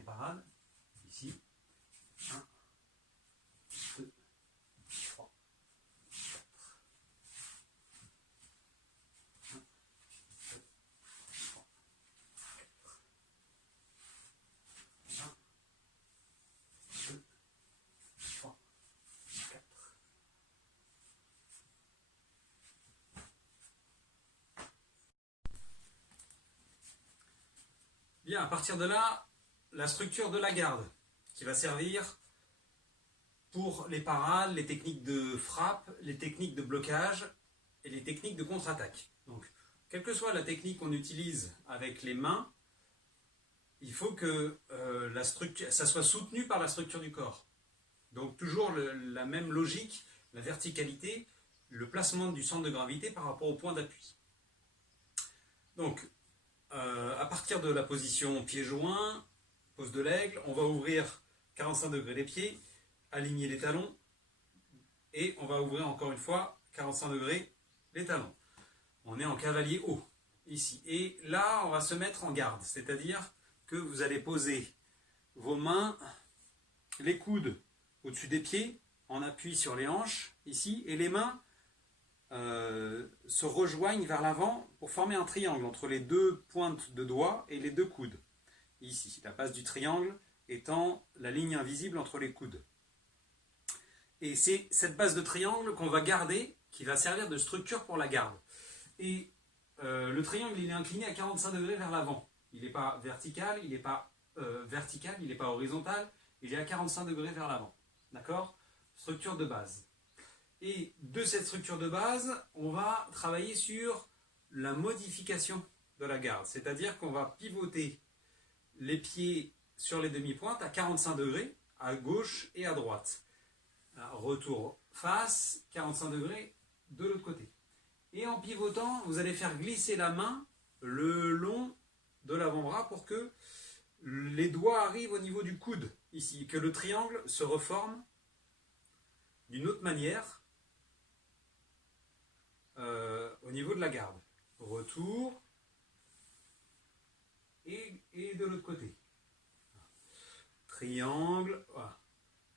dernière parade, ici. 1, 2, 3, 4. 1, 2, 3, 4. 1, 2, 3, 4. Bien, à partir de là, la structure de la garde qui va servir pour les parades, les techniques de frappe, les techniques de blocage et les techniques de contre-attaque. Donc, quelle que soit la technique qu'on utilise avec les mains, il faut que ça soit soutenu par la structure du corps. Donc, toujours la même logique, la verticalité, le placement du centre de gravité par rapport au point d'appui. Donc, à partir de la position pied joint, pose de l'aigle, on va ouvrir 45 degrés les pieds, aligner les talons, et on va ouvrir encore une fois 45 degrés les talons. On est en cavalier haut, ici. Et là, on va se mettre en garde, c'est-à-dire que vous allez poser vos mains, les coudes au-dessus des pieds, en appui sur les hanches, ici, et les mains se rejoignent vers l'avant pour former un triangle entre les deux pointes de doigts et les deux coudes. Ici, la base du triangle étant la ligne invisible entre les coudes. Et c'est cette base de triangle qu'on va garder, qui va servir de structure pour la garde. Et le triangle, il est incliné à 45 degrés vers l'avant. Il n'est pas vertical, il n'est pas il n'est pas horizontal, il est à 45 degrés vers l'avant. D'accord? Structure de base. Et de cette structure de base, on va travailler sur la modification de la garde. C'est-à-dire qu'on va pivoter les pieds sur les demi-pointes à 45 degrés, à gauche et à droite. Retour face, 45 degrés de l'autre côté. Et en pivotant, vous allez faire glisser la main le long de l'avant-bras pour que les doigts arrivent au niveau du coude, ici, que le triangle se reforme d'une autre manière au niveau de la garde. Retour et de l'autre côté. Triangle, voilà.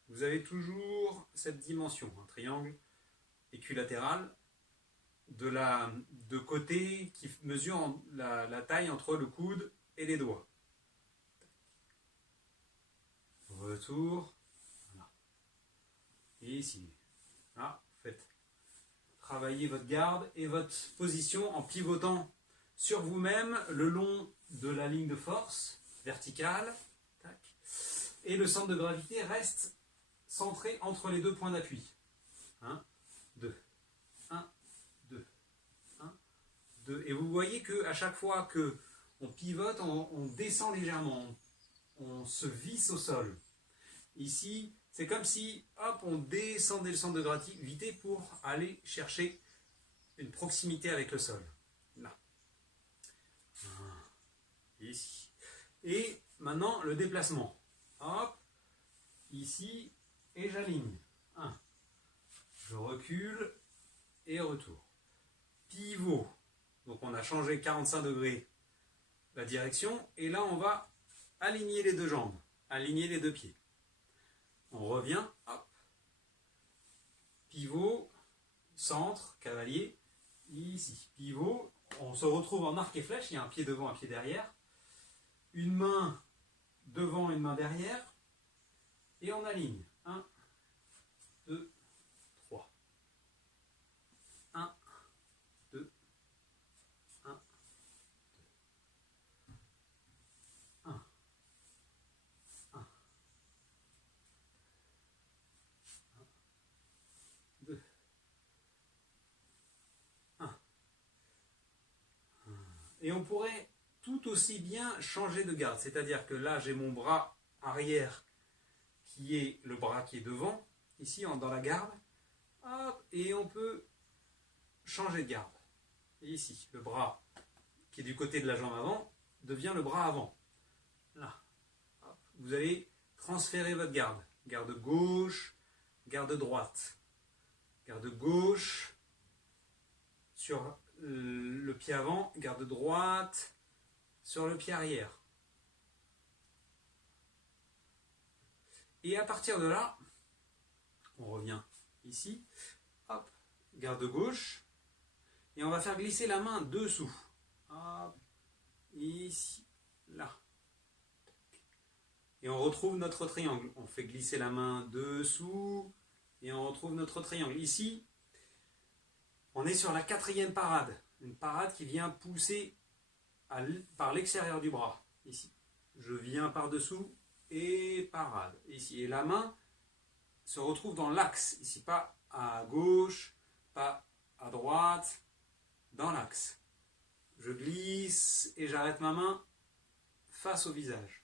Vous avez toujours cette dimension, un triangle équilatéral de côté qui mesure la taille entre le coude et les doigts. Retour, voilà. Et ici. Là, faites travailler votre garde et votre position en pivotant sur vous-même le long de la ligne de force verticale. Tac. Et le centre de gravité reste centré entre les deux points d'appui. 1, 2, 1, 2, 1, 2. Et vous voyez qu'à chaque fois qu'on pivote, on descend légèrement, on se visse au sol. Ici, c'est comme si hop, on descendait le centre de gravité pour aller chercher une proximité avec le sol. Là. Ici. Et maintenant, le déplacement. Hop, ici, et j'aligne. 1. Je recule et retour. Pivot. Donc on a changé 45 degrés la direction. Et là, on va aligner les deux jambes, aligner les deux pieds. On revient, hop, pivot, centre, cavalier, ici, pivot, on se retrouve en arc et flèche, il y a un pied devant, un pied derrière, une main devant, une main derrière, et on aligne, 1, 2, 3, 1, 2, 1, 2, 1, 1, 2, 1. Et on pourrait tout aussi bien changer de garde, c'est-à-dire que là j'ai mon bras arrière qui est le bras qui est devant, ici dans la garde, hop, et on peut changer de garde. Et ici, le bras qui est du côté de la jambe avant devient le bras avant. Là, hop, vous allez transférer votre garde. Garde gauche, garde droite. Garde gauche sur le pied avant, garde droite sur le pied arrière. Et à partir de là, on revient ici, hop, garde gauche, et on va faire glisser la main dessous. Hop, ici, là. Et on retrouve notre triangle. On fait glisser la main dessous, et on retrouve notre triangle. Ici, on est sur la 4e parade. Une parade qui vient pousser par l'extérieur du bras. Ici. Je viens par-dessous et parade. Ici. Et la main se retrouve dans l'axe. Ici, pas à gauche, pas à droite, dans l'axe. Je glisse et j'arrête ma main face au visage.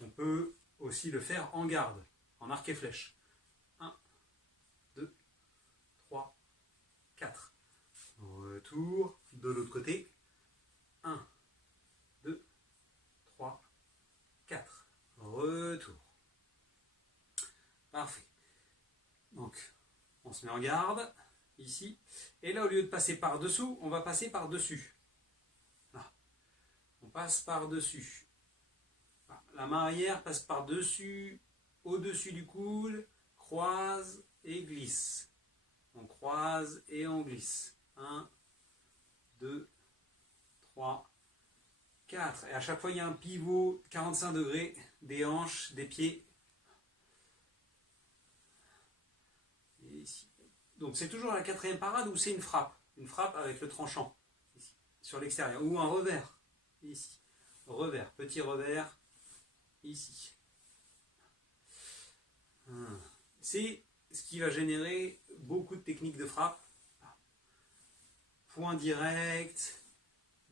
On peut aussi le faire en garde, en arc et flèche. 1, 2, 3, 4. Retour de l'autre côté. 1, 2, 3, 4. Retour. Parfait. Donc, on se met en garde, ici. Et là, au lieu de passer par-dessous, on va passer par-dessus. Là. On passe par-dessus. La main arrière passe par-dessus, au-dessus du coude, croise et glisse. On croise et on glisse. 1, 2, 3, 4. Et à chaque fois, il y a un pivot 45 degrés des hanches, des pieds. Et ici. Donc c'est toujours la 4e parade où c'est une frappe. Une frappe avec le tranchant, ici, sur l'extérieur. Ou un revers, ici. Revers, petit revers. Ici. C'est ce qui va générer beaucoup de techniques de frappe. Point direct,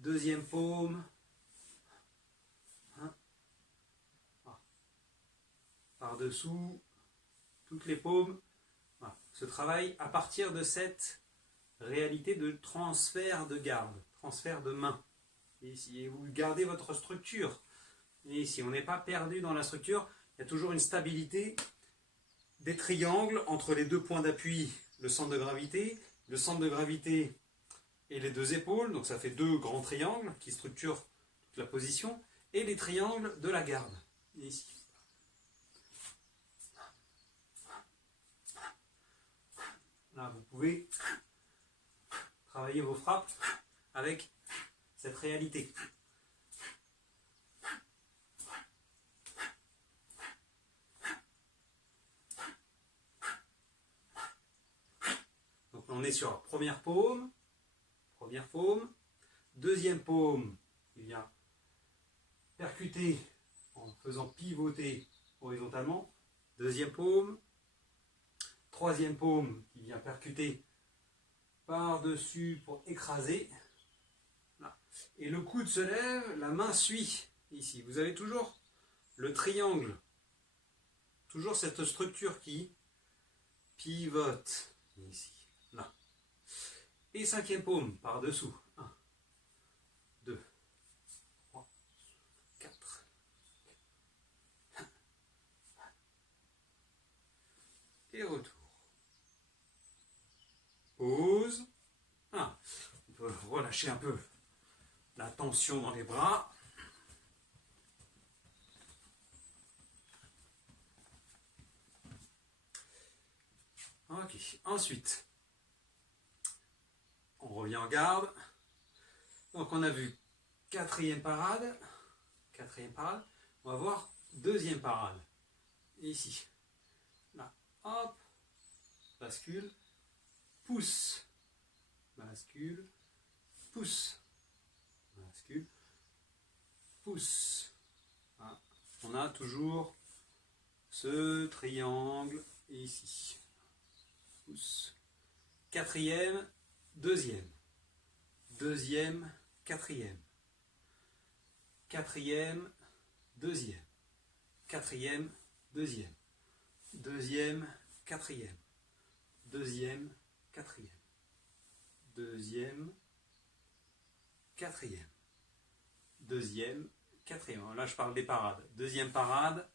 2e paume. Par-dessous, toutes les paumes. Voilà. Ce travail à partir de cette réalité de transfert de garde, transfert de main. Et vous gardez votre structure. Et si on n'est pas perdu dans la structure, il y a toujours une stabilité des triangles entre les deux points d'appui, le centre de gravité et les deux épaules, donc ça fait 2 grands triangles qui structurent toute la position, et les triangles de la garde. Et ici. Là, vous pouvez travailler vos frappes avec cette réalité. On est sur première paume, 2e paume, il vient percuter en faisant pivoter horizontalement, 2e paume, 3e paume qui vient percuter par-dessus pour écraser, là. Et le coude se lève, la main suit, ici. Vous avez toujours le triangle, toujours cette structure qui pivote, ici. Là. Et 5e paume par-dessous. 1, 2, 3, 4. Et retour. Pause. Ah, on peut relâcher un peu la tension dans les bras. Ok, ensuite. On revient en garde. Donc on a vu 4e parade. On va voir 2e parade. Ici. Là. Hop. Bascule. Pousse. Bascule. Pousse. Bascule. Pousse. Voilà. On a toujours ce triangle ici. Pousse. 4e. 2e, 4e, 4e, 2e, 4e, 2e, 2e, 4e, 2e, 4e, 2e, 4e, 2e, 4e. Là je parle des parades. 2e parade,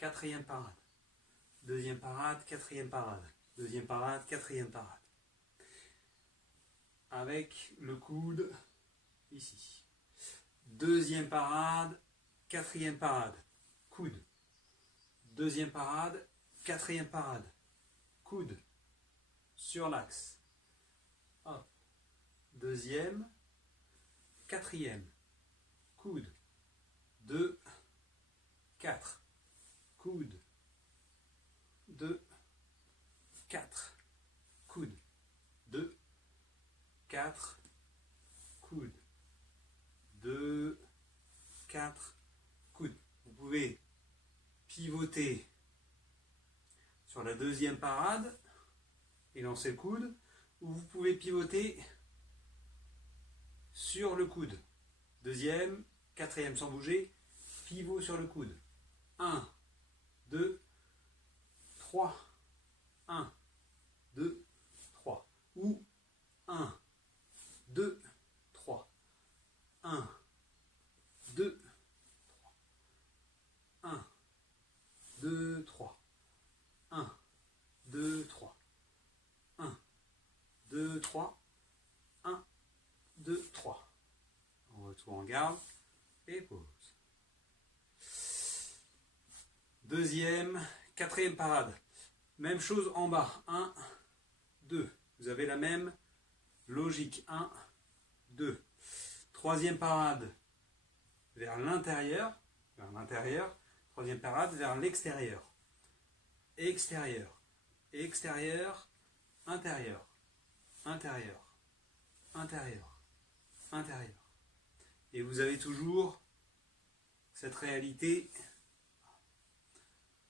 4e parade. 2e parade, 4e parade. 2e parade, 4e parade. Avec le coude ici. Deuxième parade, quatrième parade, coude. Deuxième parade, quatrième parade, coude sur l'axe. Hop. Deuxième, quatrième, coude. 2, 4, coude. 2, 4, coude. 2, 4, coude. 2, 4, coude. Vous pouvez pivoter sur la deuxième parade et lancer le coude, ou vous pouvez pivoter sur le coude. Deuxième, quatrième sans bouger, pivot sur le coude. 1, 2, 3. 1, 2, 3. Ou 1, 2, 3. 1, 2, 3. 1, 2, 3. 1, 2, 3. 1, 2, 3. 1, 2, 3. On retourne en garde et pause. Deuxième, quatrième parade. Même chose en bas. 1, 2. Vous avez la même logique. 1, 2. Troisième parade vers l'intérieur. Vers l'intérieur. Troisième parade vers l'extérieur. Extérieur. Extérieur. Intérieur. Intérieur. Intérieur. Intérieur. Et vous avez toujours cette réalité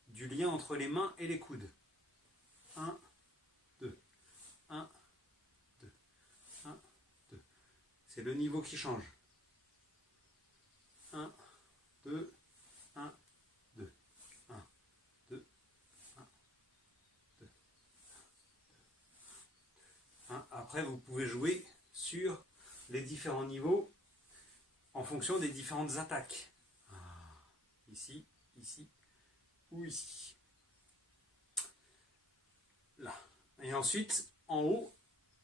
du lien entre les mains et les coudes. 1, 2. 1, 2. 1, 2. C'est le niveau qui change. 1, 2, 1, 2. 1, 2, 1, 2. 1. Après, vous pouvez jouer sur les différents niveaux en fonction des différentes attaques. Ici, ici ou ici. Là. Et ensuite, en haut,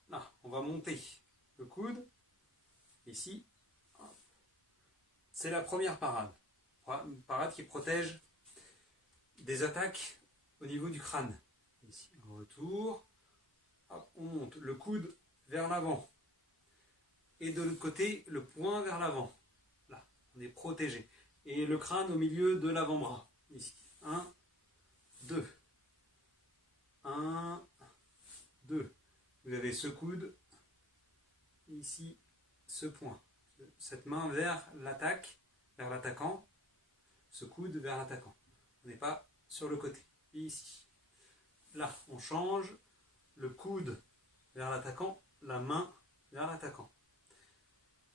là, on va monter le coude. Ici. C'est la première parade. Une parade qui protège des attaques au niveau du crâne. Ici, retour. Hop, on monte le coude vers l'avant. Et de l'autre côté, le poing vers l'avant. Là, on est protégé. Et le crâne au milieu de l'avant-bras. Ici. 1, 2. 1, 2. Vous avez ce coude. Ici, ce poing. Cette main vers l'attaque, vers l'attaquant. Ce coude vers l'attaquant. On n'est pas sur le côté. Ici. Là, on change. Le coude vers l'attaquant. La main vers l'attaquant.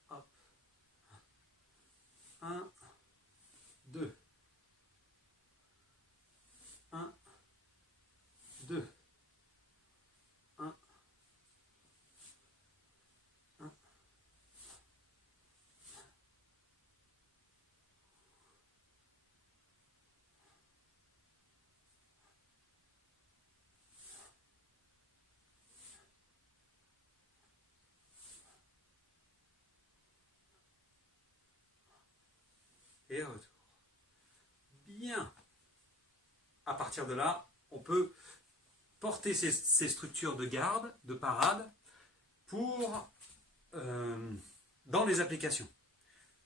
Hop. 1, 2. 1, 2. 1, 1. Et retour. Bien. À partir de là, on peut porter ces structures de garde, de parade, pour dans les applications.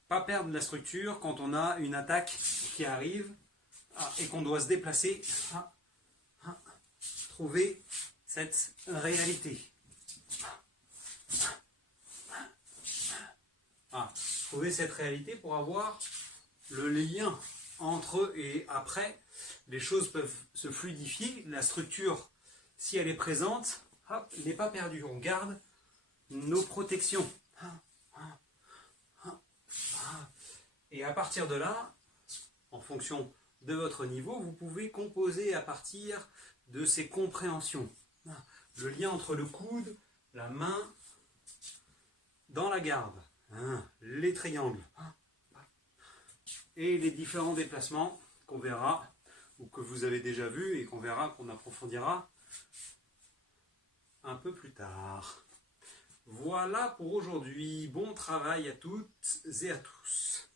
Pas perdre la structure quand on a une attaque qui arrive et qu'on doit se déplacer. Trouver cette réalité. Trouver cette réalité pour avoir le lien entre eux, et après les choses peuvent se fluidifier. La structure, si elle est présente, n'est pas perdue. On garde nos protections. Et à partir de là, en fonction de votre niveau, vous pouvez composer à partir de ces compréhensions. Le lien entre le coude, la main, dans la garde, les triangles, et les différents déplacements qu'on verra, ou que vous avez déjà vus, et qu'on verra, qu'on approfondira un peu plus tard. Voilà pour aujourd'hui. Bon travail à toutes et à tous.